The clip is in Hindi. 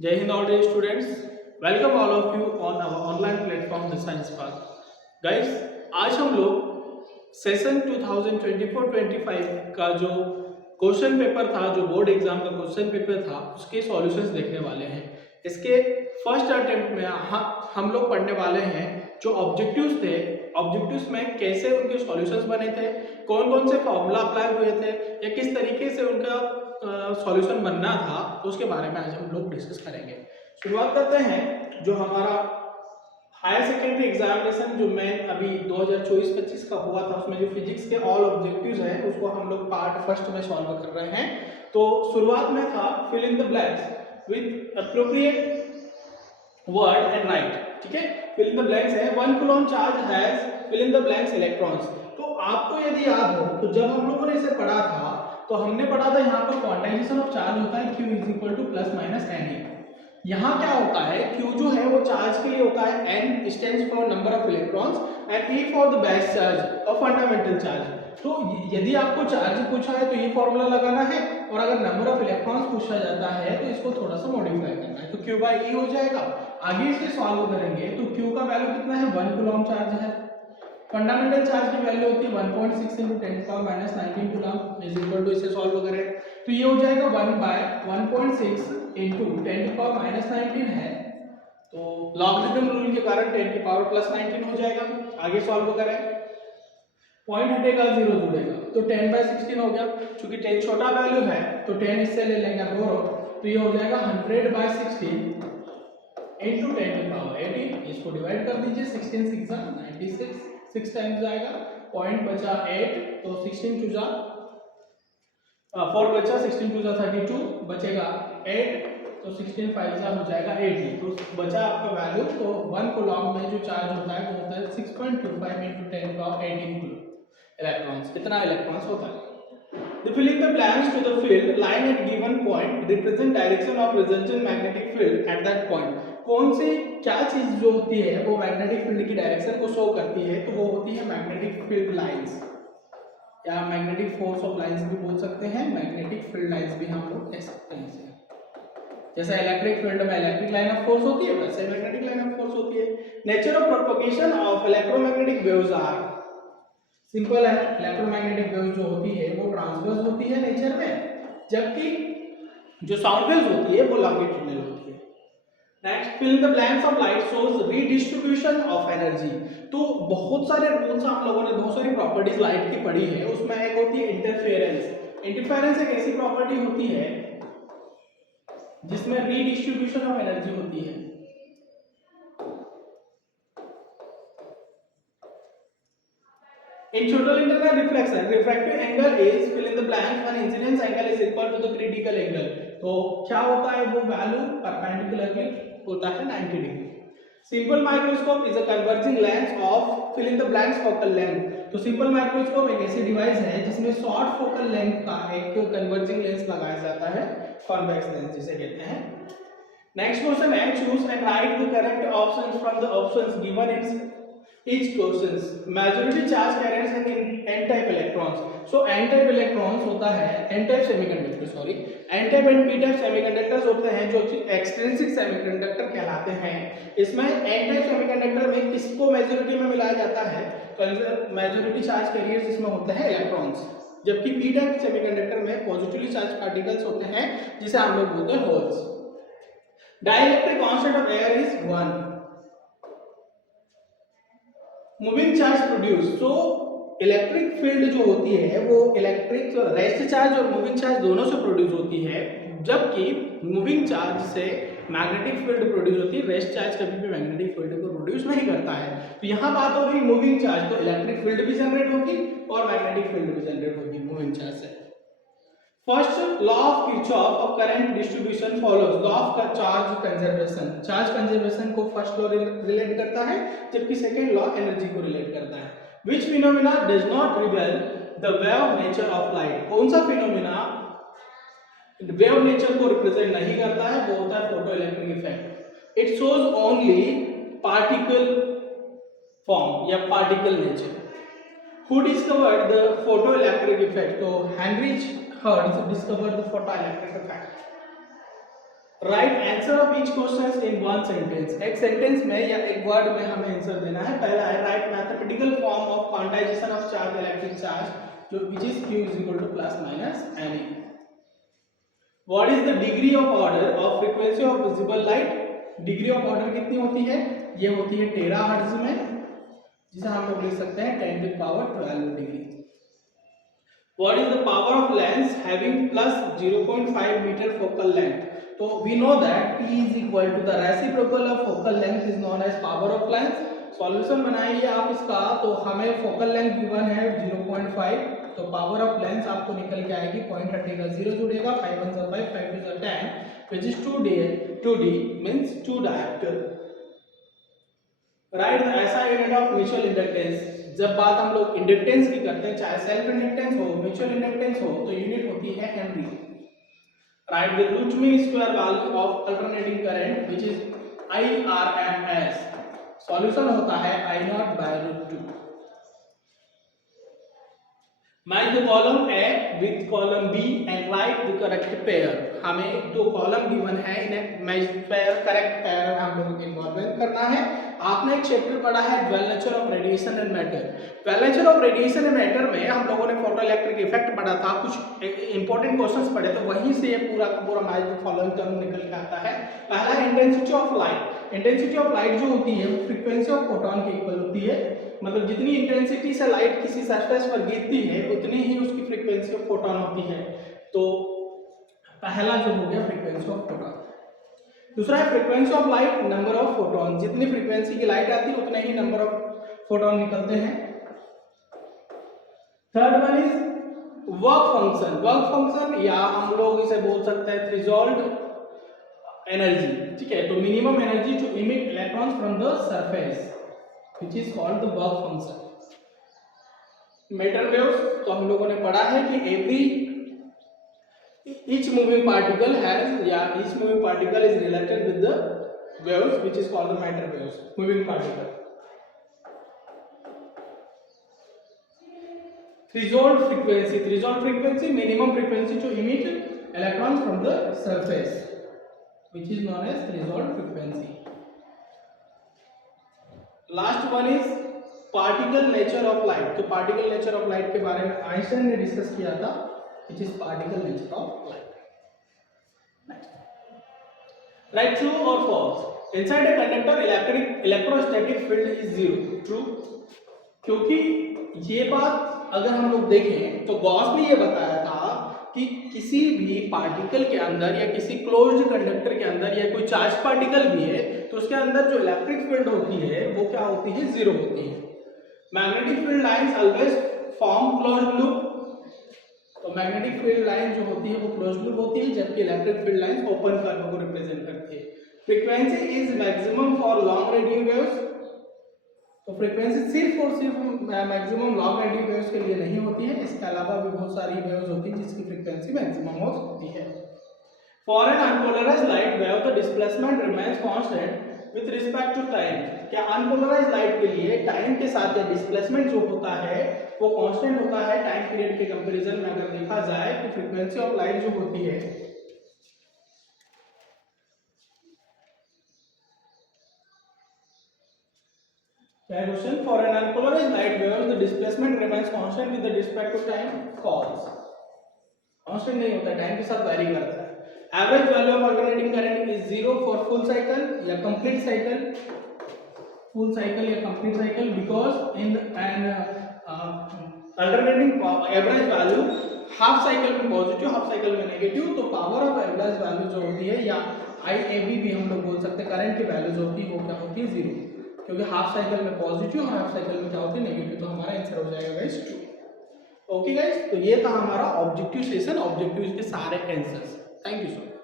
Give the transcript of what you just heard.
Jai Hind all dear students, welcome all of you on our online platform The Science Path. Guys, आज हम लोग सेशन 2024-25 का जो क्वेश्चन पेपर था, जो बोर्ड एग्जाम का क्वेश्चन पेपर था, उसके सॉल्यूशंस देखने वाले हैं। इसके फर्स्ट अटेम्प्ट में हम लोग पढ़ने वाले हैं जो ऑब्जेक्टिव्स थे, ऑब्जेक्टिव्स में कैसे उनके सॉल्यूशंस बने थे, कौन कौन से फॉर्मूला अप्लाई हुए थे या किस तरीके से उनका सॉल्यूशन बनना था, तो उसके बारे में आज हम लोग डिस्कस करेंगे। शुरुआत करते हैं जो हमारा हायर सेकेंडरी एग्जामिनेशन जो मेन अभी 2024-25 का हुआ था, उसमें जो फिजिक्स के ऑल ऑब्जेक्टिव्स हैं उसको हम लोग पार्ट फर्स्ट में सॉल्व कर रहे हैं। तो शुरुआत में था fill in the blanks with appropriate word and right. ठीक है, फिल इन द ब्लैंक्स है 1 coulomb charge has fill in the blanks electrons. तो आपको यदि याद हो तो जब हम लोगों ने इसे पढ़ा था तो हमने पढ़ा था यहाँ पर क्वांटाइजेशन ऑफ चार्ज होता है Q is equal to plus minus n. यहाँ क्या होता है, Q जो है वो चार्ज के लिए होता है, N stands for number of electrons and E for the base charge और फंडामेंटल चार्ज। तो यदि आपको चार्ज पूछा है तो ये फॉर्मूला लगाना है, और अगर नंबर ऑफ इलेक्ट्रॉन्स पूछा जाता है तो इसको थोड़ा सा मॉडिफाई करना है, तो Q बाई E हो जाएगा। आगे इसे सॉल्व करेंगे तो Q का वैल्यू कितना है, 1 कूलम चार्ज है। फंडामेंटल चार्ज की वैल्यू होती है 1.6 × 10⁻19 कूलम इज इक्वल टू, इसे सॉल्व करें तो ये हो जाएगा 1/1.6 × 10⁻19 है, तो लॉगरिथम रूल के कारण 10⁻+19 हो जाएगा। आगे सॉल्व करें, पॉइंट हटेगा 0 जुड़ेगा तो 10/16 हो गया। चूंकि 10 छोटा वैल्यू है तो 10 इससे ले लेंगे बोरो, तो ये हो जाएगा 100/16 × 10⁻18। इसको डिवाइड कर दीजिए, 16 6 96, 6 टाइम्स जाएगा, पॉइंट बचा 8, तो 16 2 4 बचा, 16 2 32, बचेगा 8, तो 16 5 हो जाएगा 80। तो बचा आपका वैल्यू, तो 1 कूलम में जो चार्ज होता है वो होता है 6.25 × 10⁻18 कूलम इलेक्ट्रॉन्स। कितना इलेक्ट्रॉन्स होता है। The filling the blanks to the field line at given point represent direction of resultant magnetic field at that point। कौन सी क्या चीज जो होती है वो मैग्नेटिक फील्ड की डायरेक्शन को शो करती है, तो वो होती है मैग्नेटिक फील्ड लाइंस, या मैग्नेटिक फोर्स ऑफ लाइंस भी बोल सकते हैं, मैग्नेटिक फील्ड लाइंस भी हम लोग कह सकते हैं इसे। जैसे इलेक्ट्रिक फील्ड में इलेक्ट्रिक लाइन ऑफ फोर्स होती है, वैसे मैग्नेटिक लाइन ऑफ फोर्स होती है। Nature of propagation of electromagnetic waves are simple है, इलेक्ट्रोमैग्नेटिक वेव्स जो होती है वो ट्रांसवर्स होती है नेचर में, जबकि जो साउंड वेव्स होती है वो लॉन्गिट्यूडिनल होती है। Next, fill in the blanks of light shows redistribution of energy. तो बहुत सारे रूल्स हम लोगों ने, बहुत सारी प्रॉपर्टीज लाइट की पढ़ी है, उसमें एक होती है इंटरफेरेंस। इंटरफेरेंस एक ऐसी प्रॉपर्टी होती है जिसमें रीडिस्ट्रीब्यूशन ऑफ एनर्जी होती है। In total internal reflection, refractive angle is fill in the blank when incidence angle is equal to the critical angle। तो क्या होता है वो वैल्यू परपेंडिकुलरली होता है 90 degree. Simple microscope is a converging lens of fill in the blanks focal length. तो सिंपल माइक्रोस्कोप एक ऐसी डिवाइस है जिसमें शॉर्ट फोकल लेंथ का एक कन्वर्जिंग लेंस लगाया जाता है, कॉन्वेक्स लेंस जिसे कहते हैं। नेक्स्ट क्वेश्चन है, choose and right the correct options from the options given in each questions। majority charge carriers and n type electrons। so n type electrons होता है, n type semiconductor sorry n type and p type semiconductors होते हैं जो extrinsic semiconductor कहलाते हैं। इसमें n type semiconductor में किसको मेजॉरिटी में मिलाया जाता है, तो मेजॉरिटी चार्ज कैरियर्स इसमें होते हैं इलेक्ट्रॉन्स, जबकि p type semiconductor में पॉजिटिवली चार्ज पार्टिकल्स होते हैं जिसे हम लोग बोलते हैं holes. Dielectric constant of air is 1। Moving charge produce. तो इलेक्ट्रिक फील्ड जो होती है वो इलेक्ट्रिक रेस्ट चार्ज और मूविंग चार्ज दोनों से प्रोड्यूस होती है, जबकि मूविंग चार्ज से मैग्नेटिक फील्ड प्रोड्यूस होती है, रेस्ट चार्ज कभी भी मैग्नेटिक फील्ड को प्रोड्यूस नहीं करता है। तो यहाँ बात हो गई मूविंग चार्ज, तो इलेक्ट्रिक फील्ड भी जनरेट होगी और मैग्नेटिक फील्ड भी जनरेट होगी मूविंग चार्ज से। First law of Kirchhoff of current distribution follows law of charge conservation. Charge conservation को फर्स्ट लॉ रिलेट करता है, जबकि सेकंड लॉ एनर्जी को रिलेट करता है। Which phenomena does not reveal the wave nature of light. कौन सा फिनोमेना वेव नेचर को रिप्रेजेंट नहीं करता है, वो होता है photo electric effect. It shows only particle form या particle nature. Who discovered the photoelectric effect? तो Heinrich Hertz discovered the photoelectric effect. Right answer of each question in one sentence. एक सेंटेंस में या एक वर्ड में हमें आंसर देना है। पहला है right mathematical form of quantization of charge electric charge जो which is q is equal to plus minus ne। What is the degree of order of frequency of visible light. Degree of order कितनी होती है, ये होती है टेराहर्ट्ज में, जिसे हम लोग लिख सकते हैं 10 to the power 12 degree. What is the power of lens having plus 0.5 metre focal length. तो we know that P is equal to the reciprocal of focal length is known as power of lens। Solution बनाइए आप इसका, तो हमें फोकल लेंथ गिवन है 0.5, तो पावर ऑफ लेंस आपको निकल के आएगी 0.30 का 0 जुड़ेगा, 5 1 5 5 2 10 which is 2D means 2 diopter। Right, ऐसा यूनिट ऑफ म्यूचुअल इंडक्टेंस। जब बात हम लोग इंडक्टेंस की करते हैं, चाहे सेल्फ इंडक्टेंस हो म्यूचुअल इंडक्टेंस हो, तो यूनिट होती है Henry. Write the root mean square value of alternating current which is IRMS। Solution होता है I0 by √2। Match the column A with column B and write the correct pair। हमें दो कॉलम गिवन है, इन्हें मैच पेयर करेक्ट पेयर में हम लोगों को इन्वॉल्वमेंट करना है। आपने एक चैप्टर पढ़ा है dual nature of radiation and matter. Dual nature of radiation and matter में हम लोगों ने फोटो इलेक्ट्रिक इफेक्ट पढ़ा था, कुछ इंपॉर्टेंट क्वेश्चंस पढ़े, तो वहीं से ये पूरा का पूरा मैच द फॉलोइंग टर्म निकल के आता है। पहला intensity of light. Intensity of light जो होती है फ्रीक्वेंसी ऑफ फोटोन के इक्वल होती है, मतलब जितनी इंटेंसिटी से लाइट किसी सरफेस पर गिरती है उतनी ही उसकी फ्रीक्वेंसी ऑफ फोटोन होती है। तो पहला जो हो गया फ्रीक्वेंसी ऑफ फोटोन। दूसरा है frequency of light, number of photon. जितनी फ्रीक्वेंसी की लाइट आती है उतने ही नंबर ऑफ फोटोन निकलते हैं। Third one is work function. Work function या हम लोग इसे बोल सकते हैं थ्रेशोल्ड एनर्जी, ठीक है। तो minimum energy to emit electrons from the surface which is called the work function। Matter waves, तो हम लोगों ने पढ़ा है कि each moving particle is related with the waves which is called the matter waves, moving particle। threshold frequency minimum frequency to emit electrons from the surface which is known as threshold frequency। Last one is particle nature of light. तो पार्टिकल नेचर ऑफ लाइट के बारे में आइंस्टाइन ने डिस्कस किया था, which is particle nature of light. Right, true और false. Inside a conductor electrostatic field is zero. True, क्योंकि ये बात अगर हम लोग देखें तो गॉस ने ये बताया था कि किसी भी पार्टिकल के अंदर या किसी क्लोज्ड कंडक्टर के अंदर या कोई चार्ज पार्टिकल भी है तो उसके अंदर जो इलेक्ट्रिक फील्ड होती है वो क्या होती है, जीरो होती है। Magnetic field lines always form closed loop. तो मैग्नेटिक फील्ड लाइन जो होती है वो क्लोज्ड लूप होती है, जबकि electric field lines open curve को रिप्रेजेंट करती है। Frequency is maximum for long radio waves. तो फ्रीक्वेंसी सिर्फ और सिर्फ मैक्सिमम लॉन्ग रेडियो वेव्स के लिए नहीं होती है, इसके अलावा भी बहुत सारी वेव्स होती है जिसकी फ्रीक्वेंसी मैक्सिमम होती है। For an unpolarised light wave the displacement remains constant with respect to time. क्या अनपोलराइज्ड लाइट के लिए टाइम के साथ या डिस्प्लेसमेंट जो होता है वो कांस्टेंट होता है टाइम पीरियड के कंपैरिजन में। अगर देखा जाए तो फ्रीक्वेंसी ऑफ लाइट जो होती है question, for an unpolarised light wave the displacement remains constant with respect to time. False, constant नहीं होता, टाइम के साथ वेरी करता है। Average value of alternating current is 0 for full cycle या कंप्लीट साइकिल, फुल साइकिल या complete cycle, because in an alternating average value half cycle में पॉजिटिव हाफ साइकिल में नेगेटिव। तो पावर ऑफ एवरेज वैल्यू जो होती है या IAB भी हम लोग बोल सकते हैं, करंट की वैल्यू जो होती है वो क्या होती है, 0, क्योंकि हाफ साइकिल में पॉजिटिव और हाफ साइकिल में क्या होती है, नेगेटिव। तो हमारा आंसर हो जाएगा गाइस 2। ओके गाइस, तो ये था हमारा ऑब्जेक्टिव सेशन, ऑब्जेक्टिव के सारे answers. Thank you so much.